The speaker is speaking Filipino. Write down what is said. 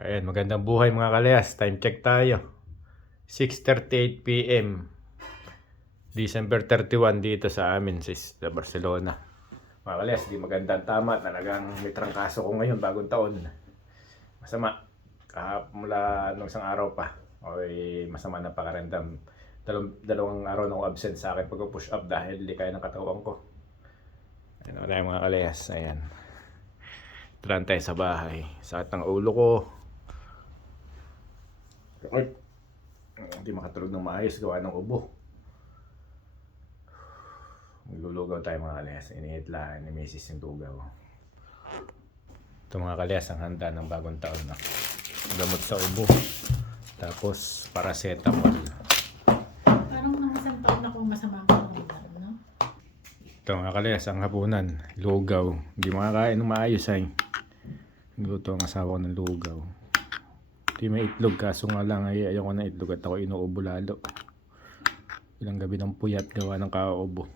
Ayan, magandang buhay mga kalayas. Time check tayo. 6:38 PM. December 31 dito sa amin sa Barcelona. Mga kalayas, di magandang tama. Talagang may trangkaso ko ngayon bagong taon. Masama. Mula nung isang araw pa. Masama na pakiramdam. Dalawang araw na ako absent sa akin pag-push up dahil di kaya ng katawan ko. Ayan, wala mga kalayas. Ayan. Tran tayo sa bahay. Sakit ng ulo ko. Hindi makatulog ng maayos gawa ng ubo. Maglulugaw tayo mga kalayas. Iniitlaan ni Mrs. yung lugaw. Ito mga kalayas ang handa ng bagong taon na gamot sa ubo. Tapos paracetamol. Parang mga isang taon na kung masama pa ng ulo, no? Ito mga kalayas ang hapunan. Lugaw. Hindi makakain ng maayos ay. Luto ang asawa ko ng lugaw. Hindi may itlog, kaso nga lang ay ayaw ko ng itlog at ako inuubo lalo. Ilang gabi ng puyat gawa ng kauubo.